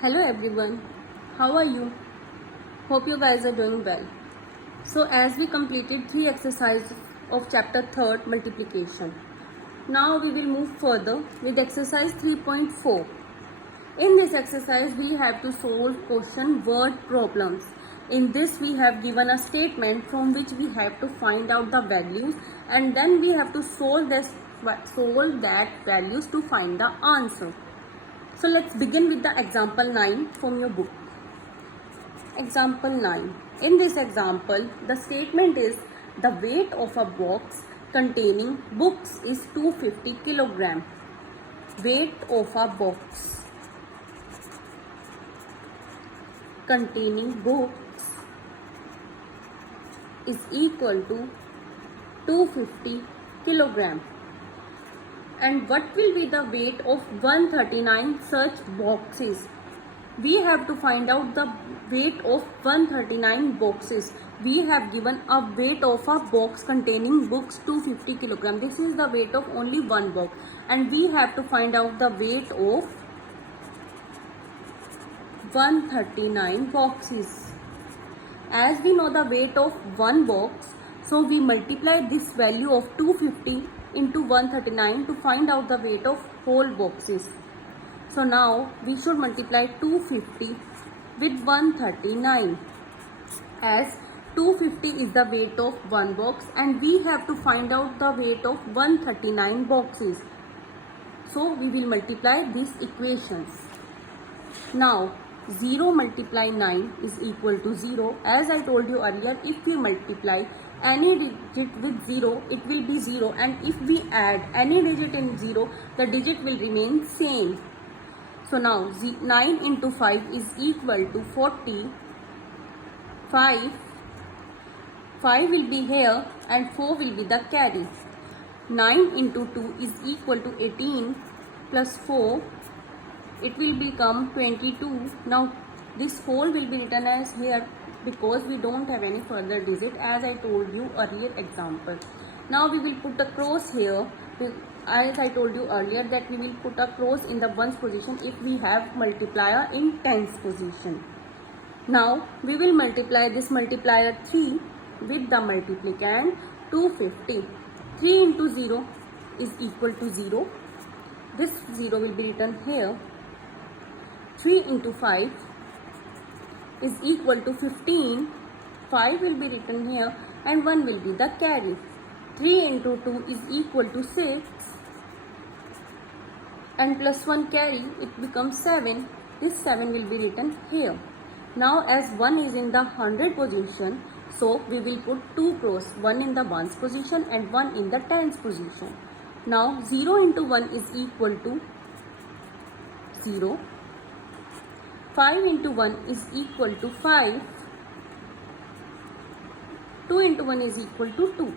Hello everyone, how are you? Hope you guys are doing well. So as we completed 3 exercises of chapter 3rd multiplication, now we will move further with exercise 3.4. In this exercise we have to solve question word problems. In this we have given a statement from which we have to find out the values and then we have to solve that values to find the answer. So let's begin with the example 9 from your book. Example 9. In this example, the statement is the weight of a box containing books is 250 kilogram. Weight of a box containing books is equal to 250 kilogram. And what will be the weight of 139 such boxes? We have to find out the weight of 139 boxes. We have given a weight of a box containing books 250 kilogram. This is the weight of only one box. And we have to find out the weight of 139 boxes. As we know the weight of one box, so we multiply this value of 250 into 139 to find out the weight of whole boxes. So now we should multiply 250 with 139 as 250 is the weight of one box and we have to find out the weight of 139 boxes. So we will multiply these equations. Now 0 multiply 9 is equal to 0. As I told you earlier, if we multiply any digit with 0, it will be 0, and if we add any digit in 0, the digit will remain same. So now 9 into 5 is equal to 40. 5 will be here and 4 will be the carry. 9 into 2 is equal to 18 plus 4. It will become 22. Now this whole will be written as here because we don't have any further digit as I told you earlier example. Now we will put a cross here as I told you earlier that we will put a cross in the ones position if we have multiplier in tens position. Now we will multiply this multiplier 3 with the multiplicand 250. 3 into 0 is equal to 0. This 0 will be written here. 3 into 5 is equal to 15. 5 will be written here and 1 will be the carry. 3 into 2 is equal to 6 and plus 1 carry, it becomes 7. This 7 will be written here. Now as 1 is in the 100 position, so we will put 2 cross, 1 in the ones position and 1 in the tens position. Now 0 into 1 is equal to 0. 5 into 1 is equal to 5. 2 into 1 is equal to 2.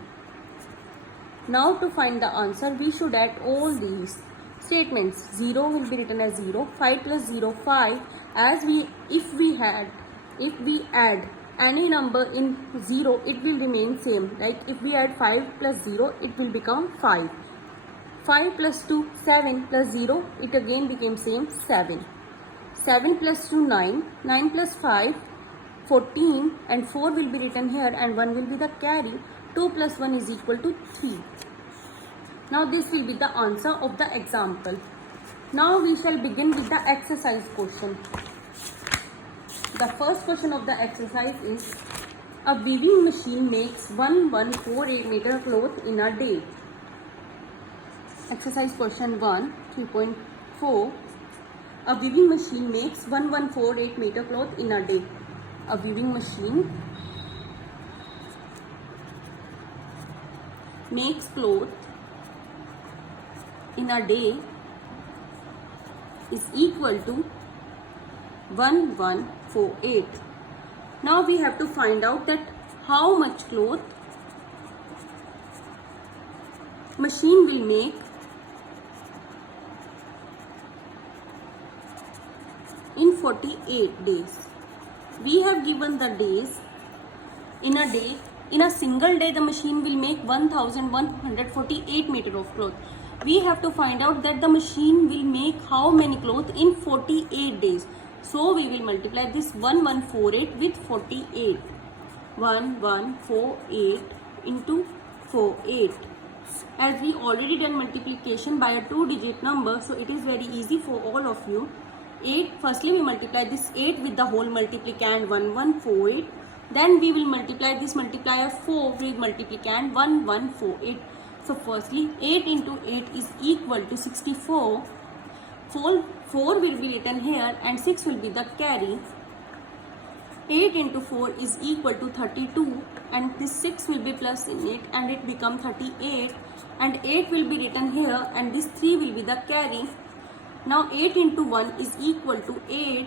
Now to find the answer, we should add all these statements. 0 will be written as 0. 5 plus 0, 5. As if we add any number in 0, it will remain same. Like if we add 5 plus 0, it will become 5. 5 plus 2, 7 plus 0, it again became same, 7. 7 plus 2, 9. 9 plus 5, 14 and 4 will be written here and 1 will be the carry. 2 plus 1 is equal to 3. Now this will be the answer of the example. Now we shall begin with the exercise question. The first question of the exercise is a weaving machine makes 1148 meter cloth in a day. Exercise question 1, 3.4. A weaving machine makes 1148 meter cloth in a day. A weaving machine makes cloth in a day is equal to 1148. Now we have to find out that how much cloth machine will make in 48 days. We have given the days. In a day, in a single day the machine will make 1148 meter of cloth. we have to find out that the machine will make how many clothes in 48 days. So we will multiply this 1148 with 48. 1148 into 48. As we already done multiplication by a 2-digit number, so it is very easy for all of you. 8, firstly we multiply this 8 with the whole multiplicand 1148. Then we will multiply this multiplier 4 with multiplicand 1148. So firstly 8 into 8 is equal to 64. 4 will be written here and 6 will be the carry. 8 into 4 is equal to 32 and this 6 will be plus in it and it becomes 38, and 8 will be written here and this 3 will be the carry. Now 8 into 1 is equal to 8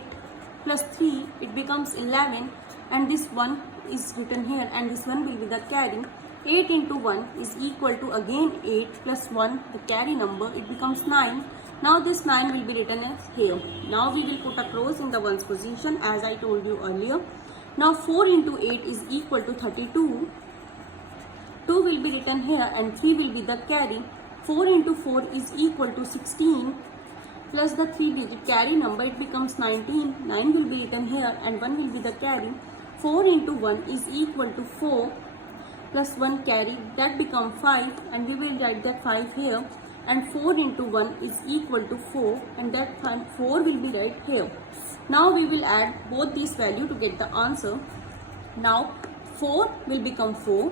plus 3, it becomes 11, and this 1 is written here and this 1 will be the carry. 8 into 1 is equal to again 8 plus 1, the carry number, it becomes 9. Now this 9 will be written as here. Now we will put a cross in the ones position as I told you earlier. Now 4 into 8 is equal to 32. 2 will be written here and 3 will be the carry. 4 into 4 is equal to 16 plus the 3-digit carry number, it becomes 19. 9 will be written here and 1 will be the carry. 4 into 1 is equal to 4 plus 1 carry, that becomes 5, and we will write that 5 here. And 4 into 1 is equal to 4 and that 4 will be right here. Now we will add both these values to get the answer. Now 4 will become 4.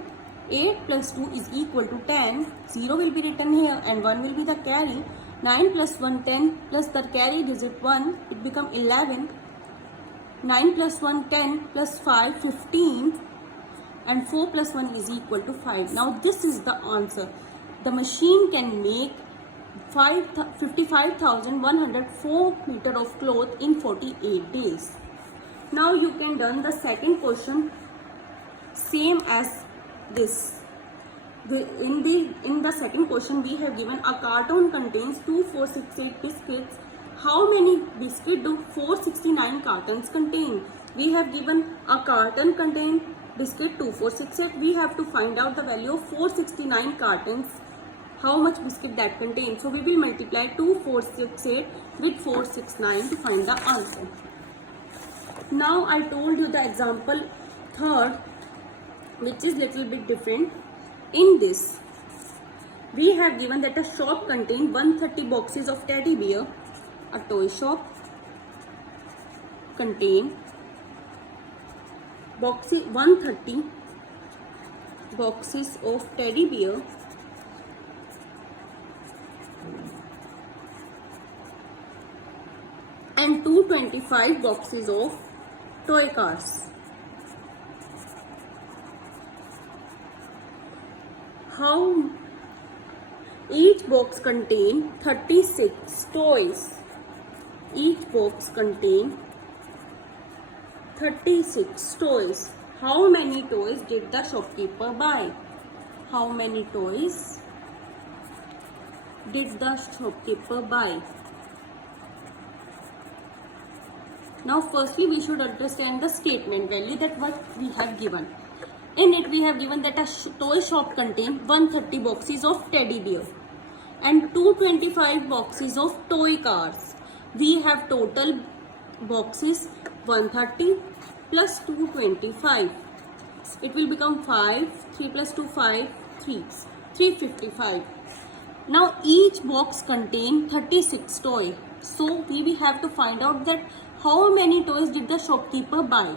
8 plus 2 is equal to 10. 0 will be written here and 1 will be the carry. 9 plus 1 10 plus the carry digit 1, it becomes 11. 9 plus 1 10 plus 5 15 and 4 plus 1 is equal to 5. Now this is the answer. The machine can make 55,104 meter of cloth in 48 days. Now you can done the second question same as this. In the second question we have given a carton contains 2468 biscuits. How many biscuits do 469 cartons contain? We have given a carton contain biscuit 2468. We have to find out the value of 469 cartons. How much biscuit that contains? So we will multiply 2468 with 469 to find the answer. Now I told you the example third, which is little bit different. In this, we have given that a shop contains 130 boxes of teddy bear. A toy shop contains 130 boxes of teddy bear and 225 boxes of toy cars. How each box contain 36 toys. Each box contain 36 toys. How many toys did the shopkeeper buy? How many toys did the shopkeeper buy? Now firstly we should understand the statement value that what we have given. In it we have given that a toy shop contains 130 boxes of teddy bear and 225 boxes of toy cars. We have total boxes 130 plus 225. It will become 5, 3 plus 2 5, 355. Now each box contains 36 toys. So we will have to find out that how many toys did the shopkeeper buy.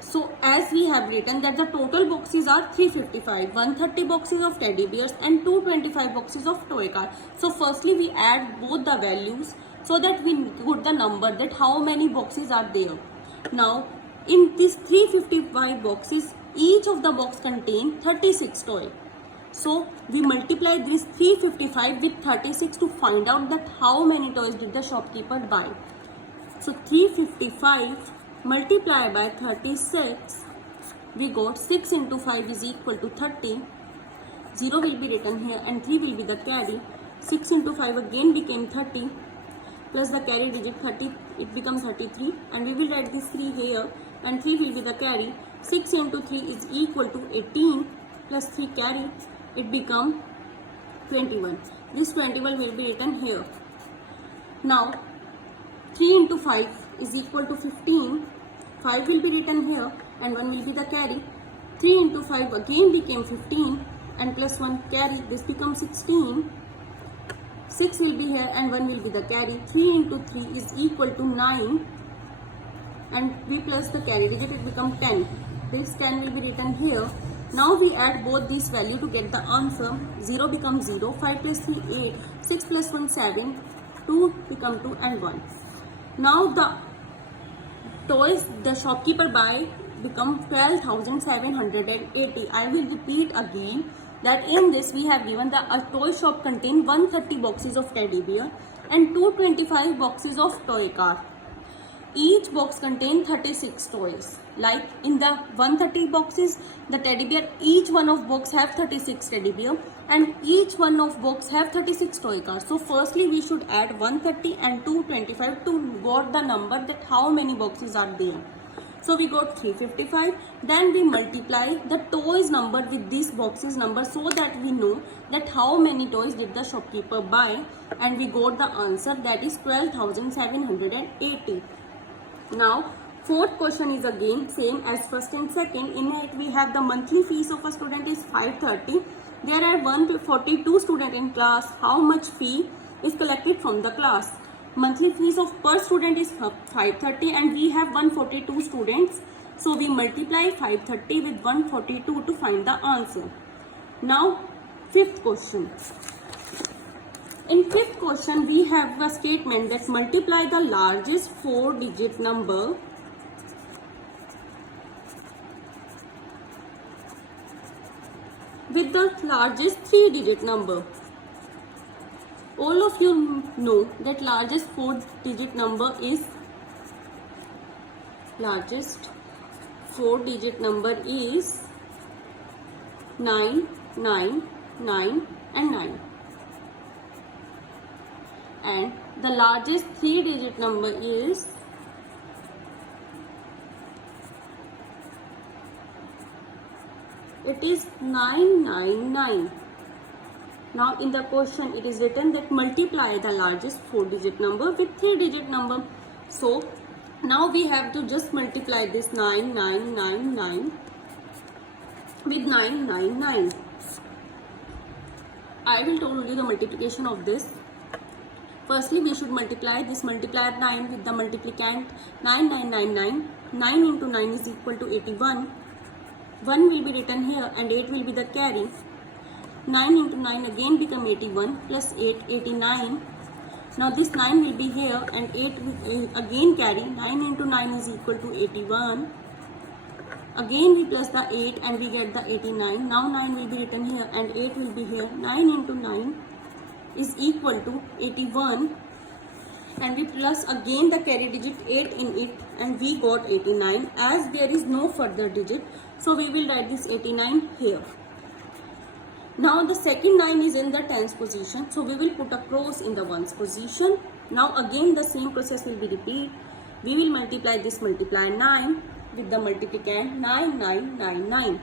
So as we have written that the total boxes are 355, 130 boxes of teddy bears and 225 boxes of toy car. So firstly we add both the values so that we put the number that how many boxes are there. Now in these 355 boxes, each of the box contain 36 toys. So we multiply this 355 with 36 to find out that how many toys did the shopkeeper buy. So 355 multiplied by 36, we got 6 into 5 is equal to 30. 0 will be written here and 3 will be the carry. 6 into 5 again became 30 plus the carry digit 30, it becomes 33, and we will write this 3 here and 3 will be the carry. 6 into 3 is equal to 18 plus 3 carry, it becomes 21. This 21 will be written here. Now 3 into 5 is equal to 15. 5 will be written here and 1 will be the carry. 3 into 5 again became 15 and plus 1 carry, this becomes 16. 6 will be here and 1 will be the carry. 3 into 3 is equal to 9 and we plus the carry digit, it becomes 10. This 10 will be written here. Now we add both these value to get the answer. 0 becomes 0, 5 plus 3 8, 6 plus 1 7, 2 become 2 and 1. Now the toys the shopkeeper buy become 12,780. I will repeat again that in this we have given that a toy shop contain 130 boxes of teddy bear and 225 boxes of toy car. Each box contain 36 toys. Like in the 130 boxes, the teddy bear, each one of box have 36 teddy bear and each one of box have 36 toy cars. So firstly we should add 130 and 225 to got the number that how many boxes are there. So we got 355. Then we multiply the toys number with this boxes number so that we know that how many toys did the shopkeeper buy, and we got the answer, that is 12,780. Now fourth question is again same as first and second. In it we have the monthly fees of a student is 530. There are 142 students in class. How much fee is collected from the class? Monthly fees of per student is 530 and we have 142 students. So we multiply 530 with 142 to find the answer. Now fifth question. In fifth question we have a statement that multiply the largest 4-digit number with the largest 3-digit number. All of you know that largest 4-digit number is 999 and 9. And the largest 3-digit number is it is 999. Now in the question it is written that multiply the largest 4-digit number with 3-digit number. So now we have to just multiply this 9999 with 999. I will tell you the multiplication of this. Firstly we should multiply this multiplier 9 with the multiplicand 9999. 9 into 9 is equal to 81. 1 will be written here and 8 will be the carry. 9 into 9 again become 81 plus 8 89. Now this 9 will be here and 8 will again carry. 9 into 9 is equal to 81. Again we plus the 8 and we get the 89. Now 9 will be written here and 8 will be here. 9 into 9 is equal to 81 and we plus again the carry digit 8 in it and we got 89. As there is no further digit, so we will write this 89 here. Now the second 9 is in the tens position, so we will put a cross in the ones position. Now again the same process will be repeated. We will multiply this multiplier 9 with the multiplicand 9999.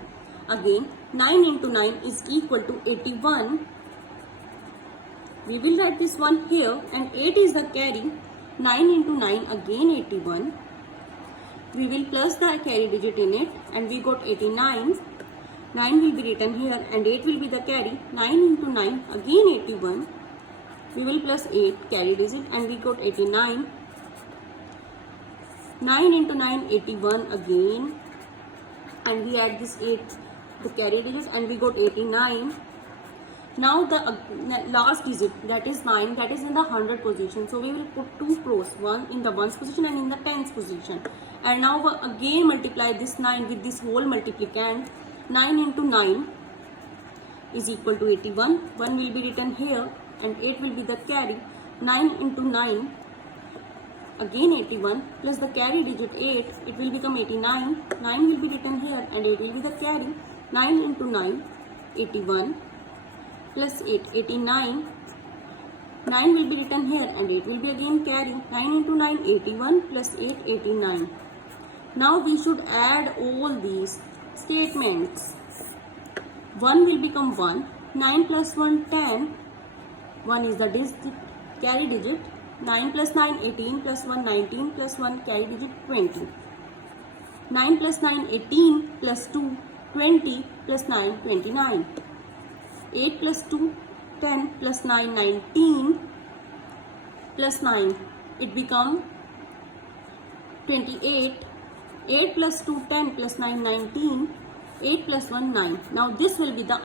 Again 9 into 9 is equal to 81. We will write this one here and 8 is the carry. 9 into 9 again 81. We will plus the carry digit in it and we got 89. 9 will be written here and 8 will be the carry. 9 into 9 again 81. We will plus 8 carry digit and we got 89. 9 into 9 81 again and we add this 8 the carry digit and we got 89. Now the last digit, that is 9, that is in the 100 position. So we will put two cross, one in the ones position and in the tens position. And now again multiply this 9 with this whole multiplicand. 9 into 9 is equal to 81. 1 will be written here and 8 will be the carry. 9 into 9 again 81 plus the carry digit 8, it will become 89. 9 will be written here and 8 will be the carry. 9 into 9 81 plus 8 89. 9 will be written here and 8 will be again carry. 9 into 9 81 plus 8 89. Now we should add all these statements. 1 will become 1. 9 plus 1 10. 1 is the carry digit. 9 plus 9, 18 plus 1, 19 plus 1, carry digit 20. 9 plus 9, 18 plus 2, 20 plus 9, 29. 8 plus 2, 10 plus 9, 19 plus 9. It become 28. 8 plus 2, 10 plus 9, 19. 8 plus 1, 9. Now this will be the